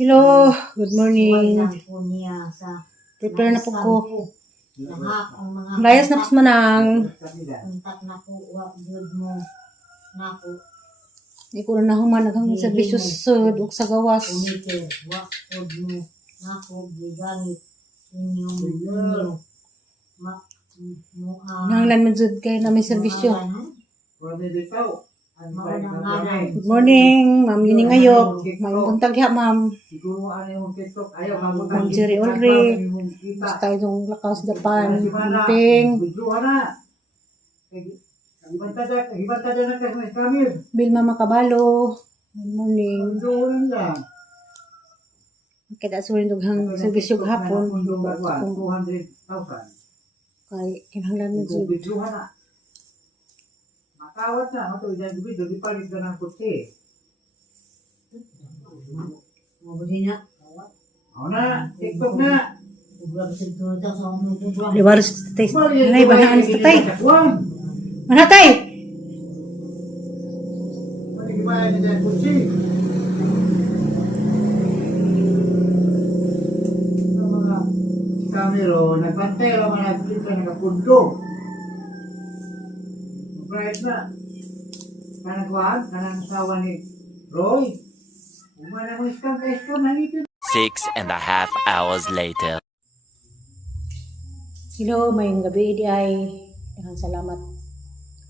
Hello, good morning. Walang po niya sa Prepare na po ko. lahat ang mga Layas na po manang. kontak na po, wag good mo na po. Di ko na human naghang serbisyo sud ug sa gawas. Umite, wag good mo na po, gigamit inyong inyo. Nanglan man jud kay na may serbisyo. Maunang Good morning, Ma'am Yini Ngayok. Maayong buntag diha, Ma'am. Ma'am Jerry Ulrich. Basta yung Lakas Japan. Ping. Bilma Macabalo. Good morning. Kita surin dughang serbisyo hapon. Kay kinahanglan mo jud. Makawat na, ito yan, dumi palit ka ng kutsi. Mabuti na. Ako na, TikTok na. Liwaros tatay. Nanay, banaan sa tatay. Manatay! Pwede kibayan niya yung kutsi. Ito mga kamero, nagbantay lang mga nagkita nagkapundo. Right na. Kanagwag, kanang sawa ni Roy. Umana mo iskam, nandito. 6.5 hours later. Hello, mayong gabi di ay. Daghang salamat.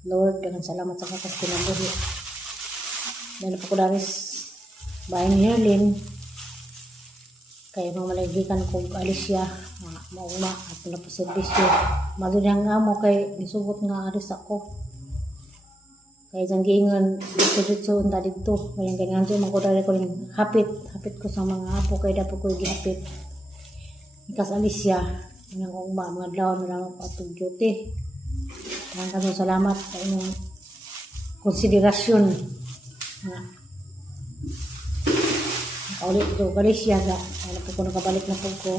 Lord, daghang salamat sa kakas kinabuhi. Dahil po ko daris bahay ni Herlin. Kaya mamalagikan kong Alicia, mauma at napaservisyo. Magandang nga mo kay nisugot nga aris ako. Kaya dyan giingon, dito unta dito. Kaya ganyan dito, magkudari ko rin hapit ko sa mga apo, kaya dapat ko gihapit. Ikas Alicia, yung mga daon na lang patong duty. Kaya kami salamat sa inyong konsiderasyon. Nakaulit ito, Alicia, kaya na po ko nakabalik na po ko.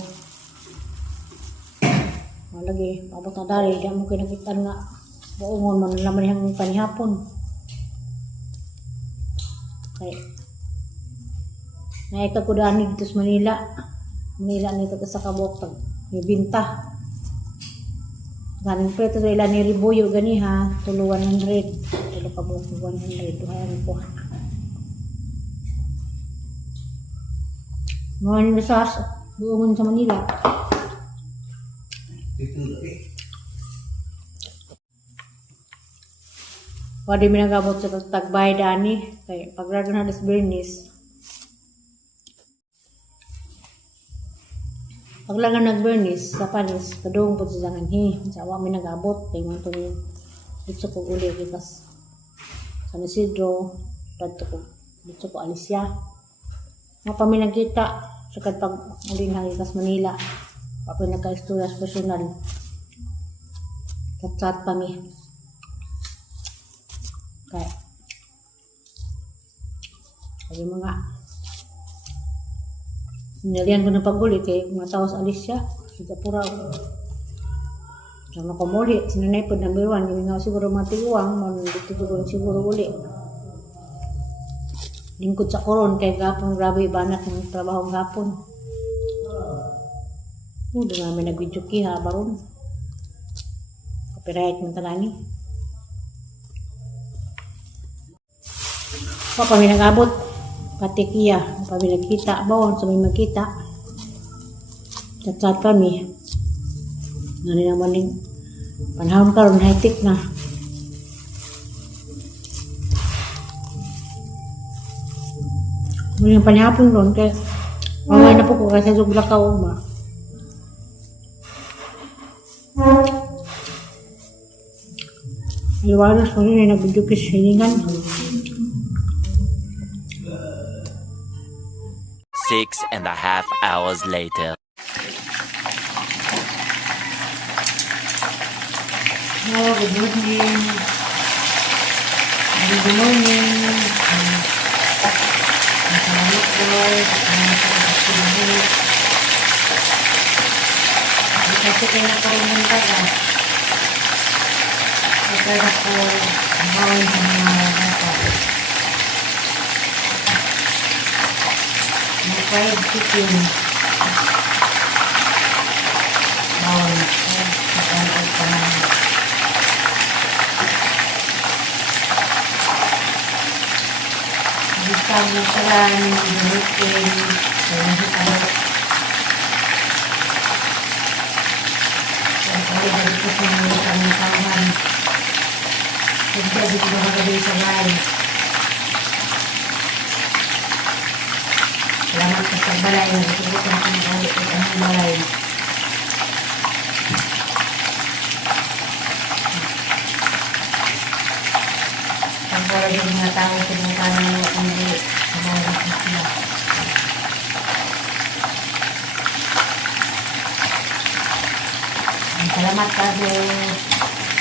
Malagi, mabot na dari, di mo kinakitan nga. Buongon man naman yung panihapon. Okay. Naika ko daan dito sa Manila. Manila nito sa Kabok pag ibinta. Galing preto sa ilan ni Ribuyo gani ha. Tulo 100. Tulo ka mo 100. Duhayan po. Mga nisas. Buongon sa Manila. Pwede mi nagabot sa tagbay dani kay pagragan na des Bernice. Paglagan nag Bernice sa Panis kadung pud sa janganhi sa wa mi nagabot kay mo to ni dito ko uli gikas San Isidro dito ko Alicia. Nga pa mi nagkita sa pag uli nang gikas Manila. Pa nagka-istorya personal. Chat pa mi. Kaya mga nilian ko na paguli kay mga tao sa Alicia sa Japura sama ko muli sinanay po number 1 yung nga siguro matiwang dito ko siguro uli lingkod sa koron kay gapon grabe banat ng trabaho gapon doon namin nag-video kiha baron copyright ng tanani pa mi nagabot pati kiya pa mi nagkita bawon sa may magkita chat kami nani naman yung panahon karon high-tech na muli yung panihapon ron kaya mamay na po ko kasi subla ka uma iwanas ko rin ay nag-video kiss hiningan 6.5 hours later. Hello, good morning. Good morning. Salamat Lord. Kasi kaya na karoon ka na. Kaya na ko gawin sa mga bata. fried chicken. Bawal na fried. Bisa mo karan, gamitin, gamitin. Kalau dari kesini kami kawan, jadi kita bakal bisa lain. Selamat kesabaran yang disebutkan kembali kita mulai. Kalau dia mengetahui kebutuhan yang kami sebagai kita. Selamat kado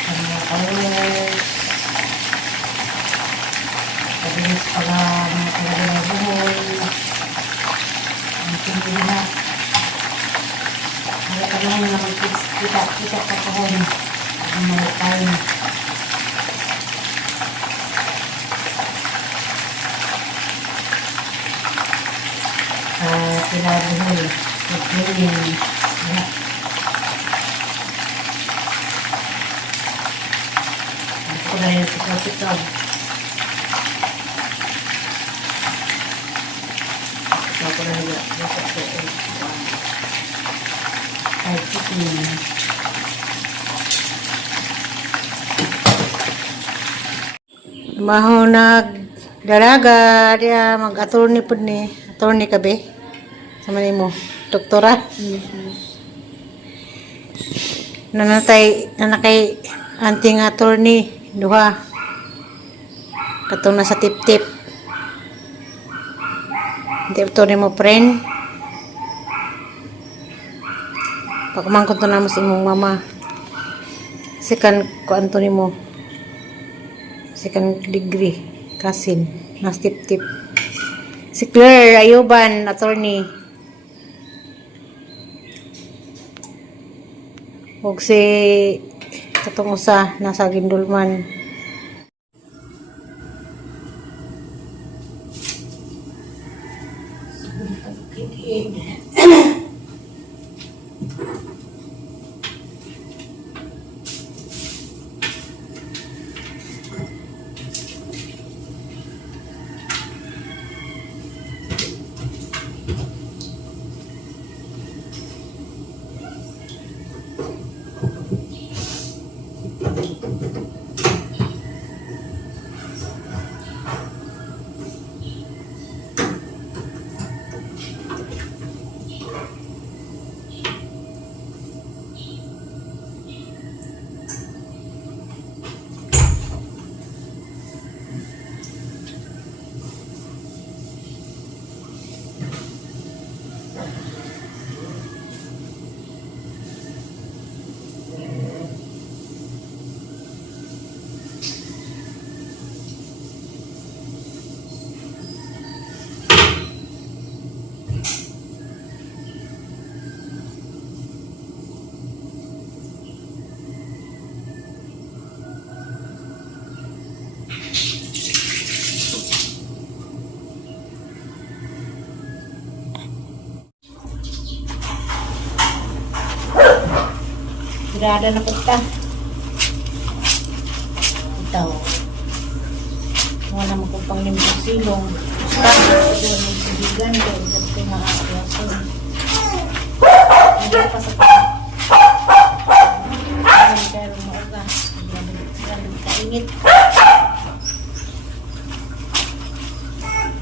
sama followers. Terus para mga buhay. Mungkin dilihat. Ada kailangan na kita sa kahon. Ang mga tayo. Sila buhay. Pagkain. Dahil sikaw-sikaw. Ako na nila. Ay, chicken. Maho nagdalaga dia mag-attorney pud ni. Attorney ka be? Sama nimo. Doktora? Nanakay anting attorney. Duha. Katong nasa tip-tip. Hindi ito ni mo friend. Pagmangkon to na mo sa imong mama. Second kuan to ni mo. Second degree. Cousin. Nas tip-tip. Si Claire Ayuban, attorney. Huwag si katong usa nasa Gindulman. Grada na punta. Ito. Wala mo kong panglimpang silong. Basta doon yung sibigan doon. Dapat yung makakayason. Hindi pa sa pagkakas. Pero maaga. Grabe kaingit.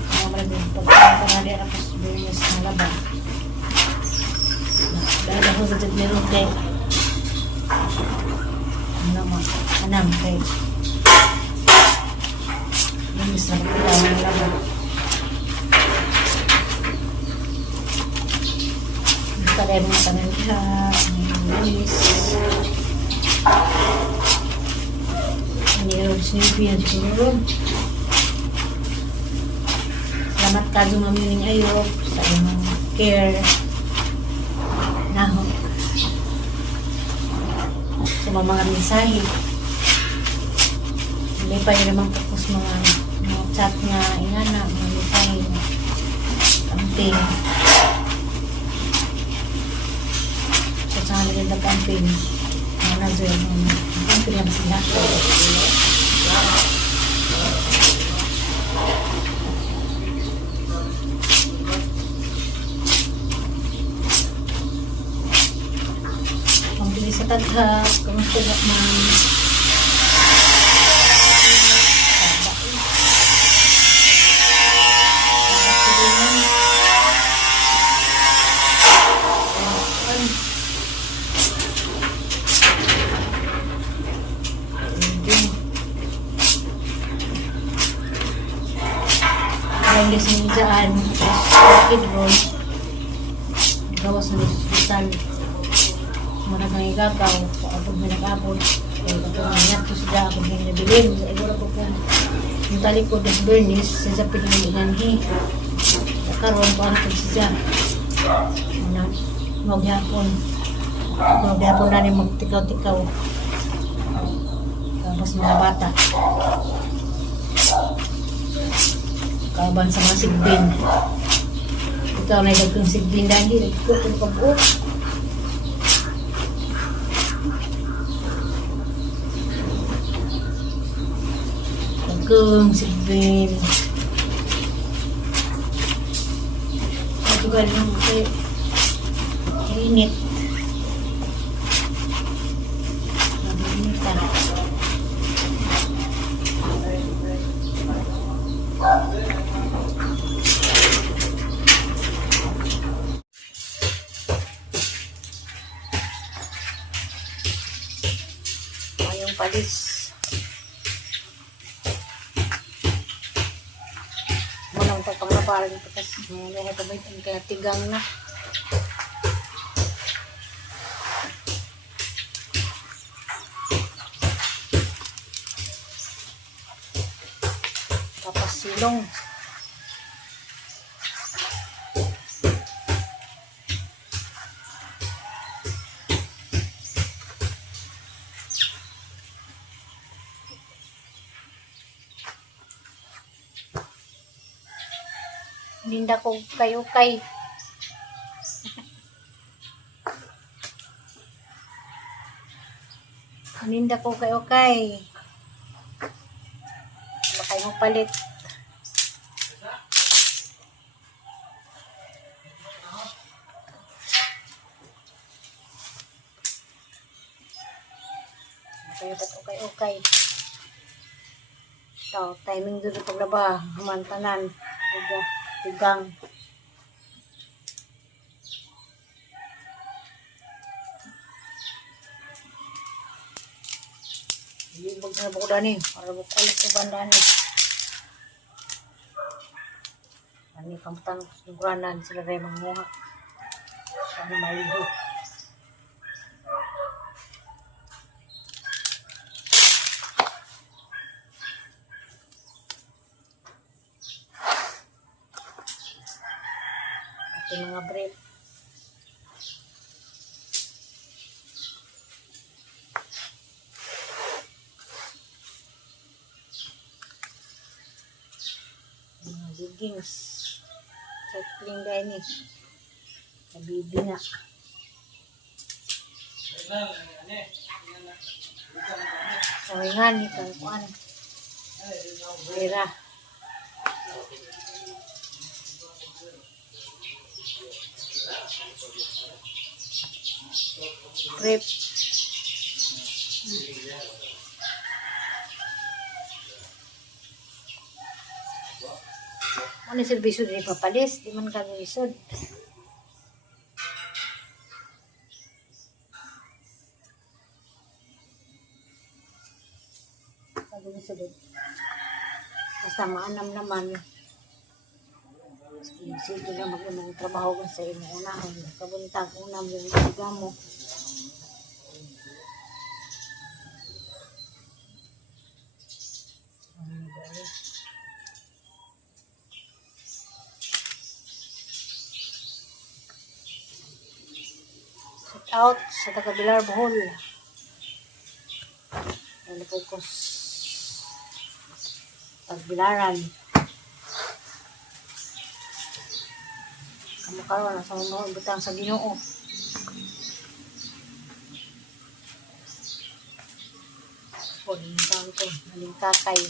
Mga maraming pagkakangali at tapos bilis ng laban. Dahil ako sa dyan meron kayo. Anam kay ini sarap ng laban. Pada mga pananha, minis. Ini yung snippy yan siguro. Salamat ka dumamining ayo sa imong care. Naho. Sa mga mensahe. Hindi pa yun naman tapos mga chat nga ingana, mga mensahe. camping. Sa nila camping. Manager. Camping lang sila. Ang bilis sa tagha, kamusta na man. Ang gising dyan, sakit ron. Gawas na hospital. Maragang igagaw, paabog na nag-abog. Kaya ito nga niya, ito sila ako din nabilin. Sa igura ko po, yung talikod ng Bernice, sa pinanginan karon ko ang siya. Maghapon na ni magtikaw-tikaw. Tapos mga bata. Kaban sa mga sigbin. Ikaw na yung sigbin dahil nagkukul ka po. Nagkung sigbin. Ito galing kay init. Naginitan. Mayong palis. Walang pagpanglaparan ito kasi may pabaitan kaya tigang na. Tapos silong. Linda ko kayo kay. Linda ko kayo kay. Baka kayo palit. Kayo ba't okay. Ito, timing doon paglaba. Hamantanan. Tigang. Ibig na bukudan eh. Para bukulit sa bandan eh. Ani kamutan suguranan sila rin mga sana maligo. Ito mga brief. Mga leggings. Cycling din eh. Kabibi na. Saringan ito. Kuan. Pera. Prep. Ano servisyo din papalis? Di man kami isod. Kami isod. Basta maanam naman. Sige na mag-unang trabaho ka sa inyo. Unahon. Kabuntag unang yung siga mo. Shout out sa taga-Bilar Bohol. Ano focus pagbilaran. Kamu karon na sa mga butang sa Ginoo. O, lintang ko. Nalingkakay.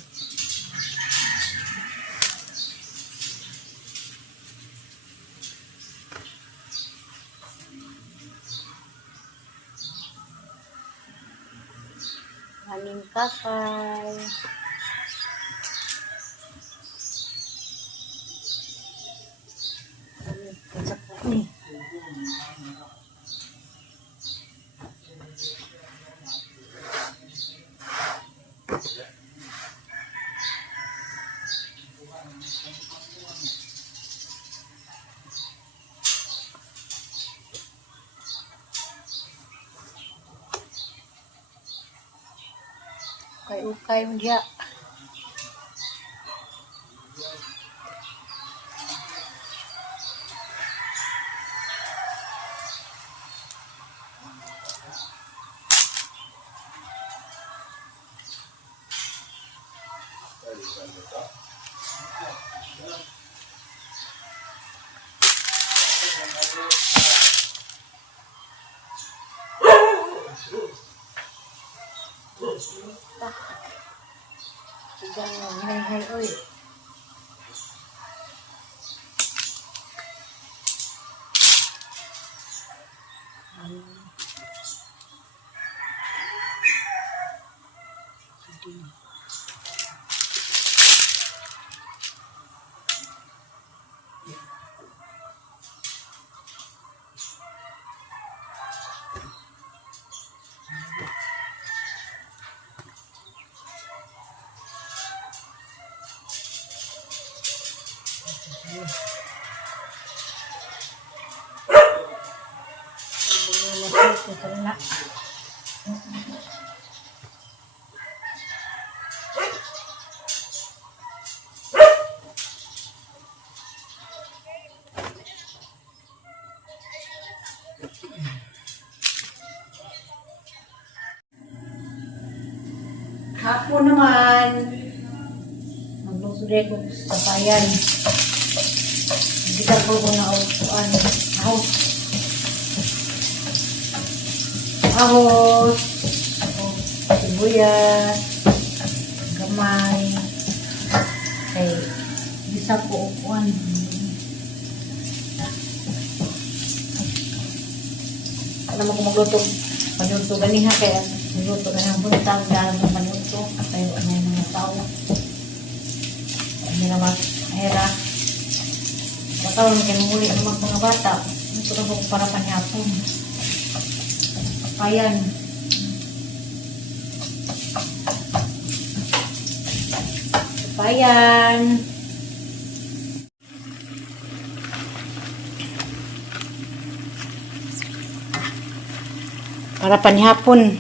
Nalingkakay. Ni. Ukay mo diya. Sigang hay oy. Hapon naman, maglusuday ko sa bayan. Hindi ka po ko na house. Ahos, sibuyas, gamay, kay bisa po upuan. Alam mo kung magluto, panuto ganiha kaya magluto ka ng buntag, dahil ng panuto, kayo ano yung mga tao. Hindi naman, mahira. Bakaroon kayo muli ng mga bata, ito na po para panyapon. Ayan. Ayan. Para panihapon.